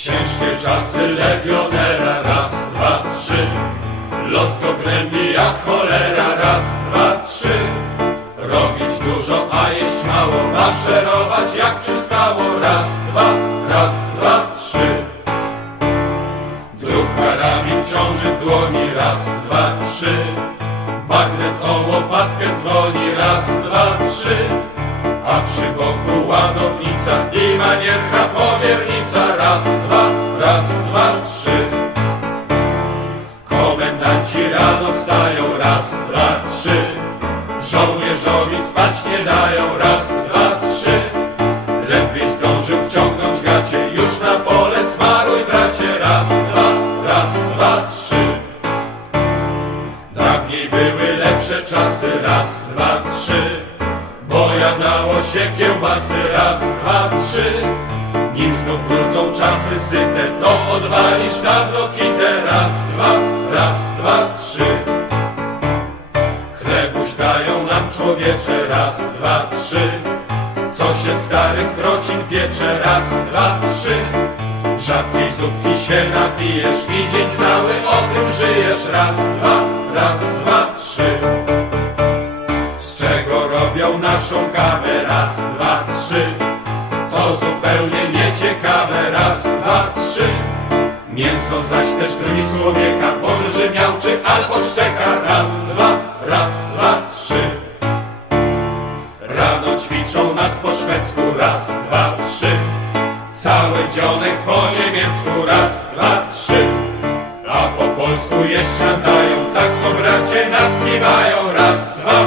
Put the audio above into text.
Ciężkie czasy legionera, raz, dwa, trzy. Los go gnębi jak cholera, raz, dwa, trzy. Robić dużo, a jeść mało, maszerować jak przystało, raz, dwa, trzy. Druh karabin ciąży w dłoni, raz, dwa, trzy. Bagnet o łopatkę dzwoni, raz, dwa, trzy. A przy boku ładownica i manierka powiernica, raz, dwa, trzy. Komendanci rano wstają, raz, dwa, trzy. Żołnierzowi spać nie dają, raz, dwa, trzy. Ledwie zdążył wciągnąć gacie, już na pole smaruj bracie, raz, dwa, trzy. Dawniej były lepsze czasy, raz, dwa, trzy. Bo jadało się kiełbasy, raz, dwa, trzy. Nim znów wrócą czasy syte, to odwalisz dawno kitę, raz, dwa, trzy. Chlebuś dają nam człowiecze, raz, dwa, trzy. Co się starych trocin piecze, raz, dwa, trzy. Rzadkiej zupki się napijesz i dzień cały o tym żyjesz, raz, dwa, trzy. Z czego robią naszą kawę, raz, dwa, trzy. To zupełnie nieciekawe, raz, dwa, trzy. Mięso zaś też drwi człowieka, bo drży, miałczy albo szczeka, raz, dwa, trzy. Rano ćwiczą nas po szwedzku, raz, dwa, trzy. Cały dzionek po niemiecku, raz, dwa, trzy. A po polsku jeszcze dają, tak to bracie nas kiwają, raz, dwa,